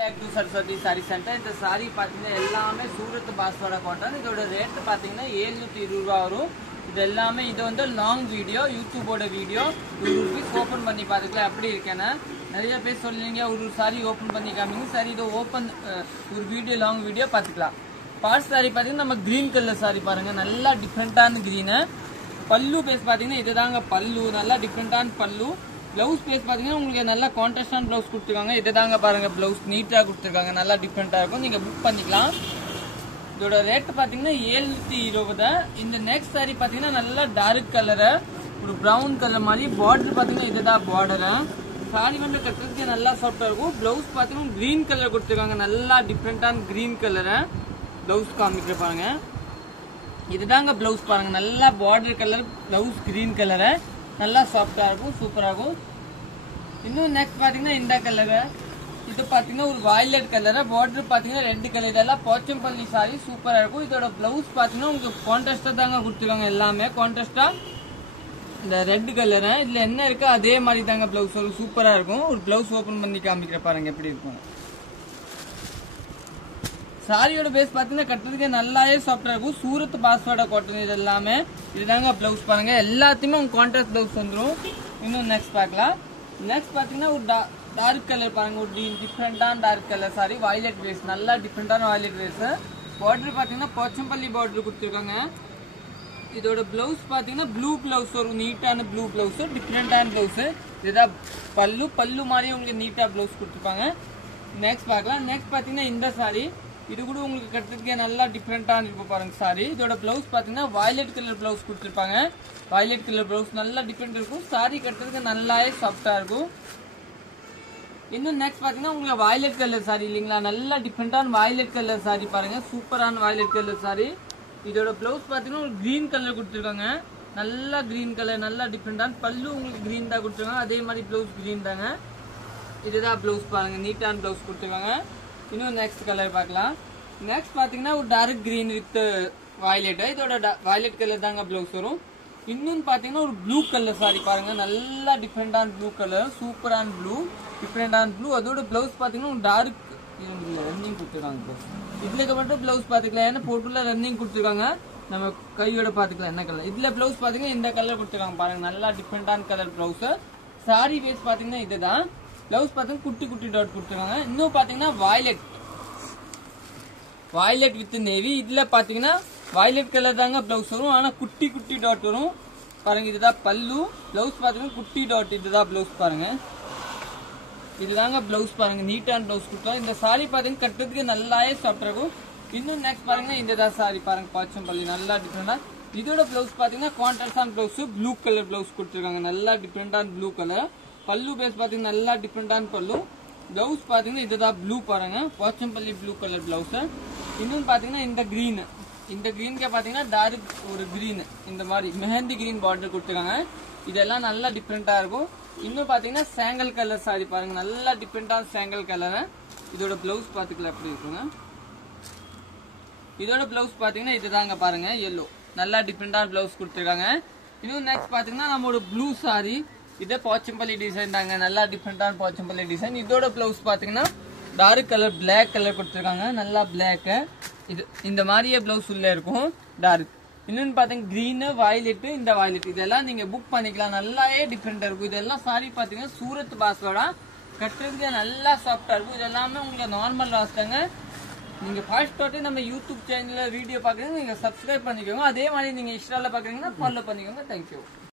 Back to Saraswati Saree Center. இந்த sorry பாத்தீங்கன்னா எல்லாமே சூரத் பாஸ்வாடா காட்டன். இதோட ரேட் பாத்தீங்கன்னா 720 ரூபாய் வரும். இது எல்லாமே இது வந்து லாங் வீடியோ, யூடியூபோட வீடியோ. ஒரு பீஸ் ஓபன் பண்ணி பாத்துக்கலாம் எப்படி இருக்கேன்னா. நிறைய பேர் சொல்லுவீங்க ஒரு சாரி ஓபன் பண்ணி காமிங்க. சரி இது ஓபன் ஒரு வீடியோ லாங் வீடியோ பாத்துக்கலாம். ஃபர்ஸ்ட் சாரி பாத்தீங்கன்னா நம்ம கிரீன் கலர் சாரி பாருங்க. நல்லா டிஃபரெண்டான கிரீன். பல்லு பேஸ் பாத்தீங்கன்னா இதுதாங்க பல்லு. நல்லா டிஃபரெண்டான பல்லு. பிளவுஸ் பேஸ் பாத்தீங்கன்னா உங்களுக்கு நல்ல கான்ட்ராஸ்டான பிளவுஸ் கொடுத்துருக்காங்க. இதுதாங்க பாருங்க பிளவுஸ் நீட்டா கொடுத்துருக்காங்க. நல்லா டிஃபரெண்டா இருக்கும். நீங்க புக் பண்ணிக்கலாம். இதோட ரேட் பாத்தீங்கன்னா 720. இந்த நெக்ஸ்ட் சாரி பாத்தீங்கன்னா நல்லா டார்க் கலர், ஒரு பிரவுன் கலர் மாதிரி பார்டர் பாத்தீங்கன்னா இதுதான் பார்டர். சாரி வந்து கட்டுறதுக்கு நல்லா சாஃப்டா இருக்கும். பிளவுஸ் பாத்தீங்கன்னா கிரீன் கலர் கொடுத்துருக்காங்க. நல்லா டிஃபரெண்டான கிரீன் கலர் பிளவுஸ் காமிக்கிற பாருங்க. இதுதாங்க பிளவுஸ் பாருங்க. நல்லா border colour blouse green colour. நல்லா சாஃப்டா இருக்கும், சூப்பரா இருக்கும். இன்னும் நெக்ஸ்ட் பாத்தீங்கன்னா இந்த கலர். இது பாத்தீங்கன்னா ஒரு வயலட் கலர், பார்டர் பாத்தீங்கன்னா ரெட் கலர். இதெல்லாம் போச்சம்பள்ளி சாரி சூப்பரா இருக்கும். இதோட பிளவுஸ் பாத்தீங்கன்னா உங்களுக்கு கான்ட்ராஸ்டா தாங்க கொடுத்துருக்காங்க. எல்லாமே கான்ட்ராஸ்டா இந்த ரெட் கலர். இதுல என்ன இருக்கு அதே மாதிரி தாங்க பிளவுஸ் சூப்பரா இருக்கும். ஒரு பிளவுஸ் ஓபன் பண்ணி காமிக்கிற பாருங்க எப்படி இருக்கும். சாரியோட பேஸ் பாத்தீங்கன்னா கட்டுறதுக்கு நல்லாவே சாஃப்டா இருக்கும். சூரத் பாஸ்வாடா காட்டன் இது எல்லாமே. இதுதாங்க பிளவுஸ் பாருங்க. எல்லாத்தையுமே உங்க கான்ட்ராஸ்ட் பிளவுஸ் வந்துடும். இன்னும் நெக்ஸ்ட் பார்க்கலாம். நெக்ஸ்ட் பாத்தீங்கன்னா ஒரு டார்க் கலர் பாருங்க. ஒரு டிஃப்ரெண்டான dark colour sari, violet base. நல்லா டிஃப்ரெண்டான வயலட் பேஸ். பார்டர் பாத்தீங்கன்னா போச்சம்பள்ளி பார்டர் கொடுத்துருக்காங்க. இதோட பிளவுஸ் பாத்தீங்கன்னா ப்ளூ பிளவுஸ், ஒரு நீட்டான ப்ளூ பிளவுஸ், டிஃப்ரெண்டான பிளவுஸ். இதுதான் பல்லு. பல்லு மாதிரி உங்களுக்கு நீட்டா பிளவுஸ் கொடுத்துருப்பாங்க. நெக்ஸ்ட் பார்க்கலாம். நெக்ஸ்ட் பாத்தீங்கன்னா இந்த சாரி. இது கூட உங்களுக்கு கட்டுறதுக்கே நல்லா டிஃப்ரெண்டான இருக்கும் பாருங்க சாரி. இதோட பிளவுஸ் பாத்தீங்கன்னா வயலட் கலர் பிளவுஸ் கொடுத்துருப்பாங்க. வயலட் கலர் பிளவுஸ் நல்லா டிஃப்ரெண்ட் இருக்கும். சாரி கட்டுறதுக்கு நல்லாவே சாஃப்டா இருக்கும். இன்னும் நெக்ஸ்ட் பாத்தீங்கன்னா உங்களுக்கு வயலட் கலர் சாரி இல்லைங்களா. நல்லா டிஃப்ரெண்டான வயலட் கலர் சாரி பாருங்க. சூப்பரான வயலட் கலர் சாரி. இதோட பிளவுஸ் பாத்தீங்கன்னா ஒரு கிரீன் கலர் கொடுத்துருக்காங்க. நல்லா கிரீன் கலர், நல்லா டிஃப்ரெண்டான பல்லு உங்களுக்கு கிரீன் தான் கொடுத்துருக்காங்க. அதே மாதிரி பிளவுஸ் கிரீன் தாங்க. இதுதான் பிளவுஸ் பாருங்க. நீட்டான பிளவுஸ் கொடுத்துருக்காங்க. இன்னும் நெக்ஸ்ட் கலர் பார்க்கலாம். நெக்ஸ்ட் பாத்தீங்கன்னா ஒரு டார்க் கிரீன் வித் வயலட். இதோட வயலட் கலர் தாங்க பிளவுஸ் வரும். இன்னும் பாத்தீங்கன்னா ஒரு ப்ளூ கலர் சாரி பாருங்க. நல்லா டிஃப்ரெண்டான ப்ளூ கலர், சூப்பரான ப்ளூ, டிஃப்ரெண்டான ப்ளூ. அதோட பிளவுஸ் பாத்தீங்கன்னா ஒரு டார்க் ரன்னிங் கொடுத்துருக்காங்க. இதுல மட்டும் பிளவுஸ் பாத்துக்கலாம். ஏன்னா போட்டுல ரன்னிங் கொடுத்துருக்காங்க. நம்ம கையோட பாத்துக்கலாம் என்ன கலர். இதுல பிளவுஸ் பாத்தீங்கன்னா இந்த கலர் கொடுத்துருக்காங்க பாருங்க. நல்லா டிஃப்ரெண்டான கலர் பிளவுஸ். சாரி பேஸ் பாத்தீங்கன்னா இதுதான். பிளவுஸ் பாத்தீங்கன்னா குட்டி குட்டி டாட் கொடுத்துருக்காங்க. இன்னும் பாத்தீங்கன்னா வயலட் வித் நேவி. இதுல பாத்தீங்கன்னா வயலட் கலர் தாங்க பிளவுஸ் வரும். ஆனா குட்டி குட்டி டாட் வரும் பாருங்க. இதுதான் பல்லு. பிளவுஸ் பாத்தீங்கன்னா குட்டி டாட். இதுதான் பிளவுஸ் பாருங்க. இதுதாங்க பிளவுஸ் பாருங்க. நீட்டான பிளவுஸ் கொடுத்தாங்க. இந்த சாரி பாத்தீங்கன்னா கட்டுறதுக்கு நல்லாவே சாஃப்டா இருக்கும். இன்னும் நெக்ஸ்ட் பாருங்க இதுதான் சாரி பாருங்க. போச்சம்பள்ளி நல்லா டிஃப்ரெண்டா. இதோட பிளவுஸ் பாத்தீங்கன்னா கான்ட்ராஸ்டான பிளவுஸ், ப்ளூ கலர் பிளவுஸ் கொடுத்துருக்காங்க. நல்லா டிஃப்ரெண்டான ப்ளூ கலர். பல்லு பேஸ் பாத்தீங்கன்னா நல்லா டிஃப்ரெண்டான பல்லு. பிளவுஸ் பாத்தீங்கன்னா இதுதான் ப்ளூ பாருங்க. Pochampalli blue colour blouse. இன்னும் பாத்தீங்கன்னா இந்த கிரீன். இந்த கிரீனுக்கு பாத்தீங்கன்னா டார்க் ஒரு கிரீன், இந்த மாதிரி மெஹந்தி கிரீன் பார்டர் கொடுத்துருக்காங்க. இதெல்லாம் நல்லா டிஃப்ரெண்டா இருக்கும். இன்னும் பாத்தீங்கன்னா சாங்கல் கலர் சாரி பாருங்க. நல்லா டிஃப்ரெண்டான சாங்கல் கலர். இதோட பிளவுஸ் பாத்துக்கலாம் எப்படி இருக்குங்க. இதோட பிளவுஸ் பாத்தீங்கன்னா இதுதாங்க பாருங்க. எல்லோ நல்லா டிஃப்ரெண்டான பிளவுஸ் கொடுத்துருக்காங்க. இன்னும் நெக்ஸ்ட் பாத்தீங்கன்னா நம்மளோட ப்ளூ சாரி. இதே போச்சம்பள்ளி டிசைன் தாங்க. நல்லா டிஃப்ரெண்டான போச்சம்பள்ளி டிசைன். இதோட பிளவுஸ் பாத்தீங்கன்னா டார்க் கலர் பிளாக் கலர் கொடுத்துருக்காங்க. நல்லா பிளாக். இது இந்த மாதிரியே பிளவுஸ் உள்ள இருக்கும் டார்க். இன்னொன்னு பாத்தீங்கன்னா கிரீன், வயலட், இந்த வயலட். இதெல்லாம் நீங்க புக் பண்ணிக்கலாம். நல்லாவே டிஃப்ரெண்டா இருக்கும். இதெல்லாம் சாரி பாத்தீங்கன்னா சூரத் பாஸ்வாடா. கட்டுறதுக்கு நல்லா சாஃப்டா இருக்கும். இதெல்லாமே உங்களுக்கு நார்மல் வாஷ் தாங்க. நீங்க ஃபர்ஸ்ட் நம்ம யூடியூப் சேனல்ல வீடியோ பாக்குறீங்க, நீங்க சப்ஸ்கிரைப் பண்ணிக்கோங்க. அதே மாதிரி நீங்க இன்ஸ்டால பாக்குறீங்கன்னா ஃபாலோ பண்ணிக்கோங்க. தேங்க்யூ.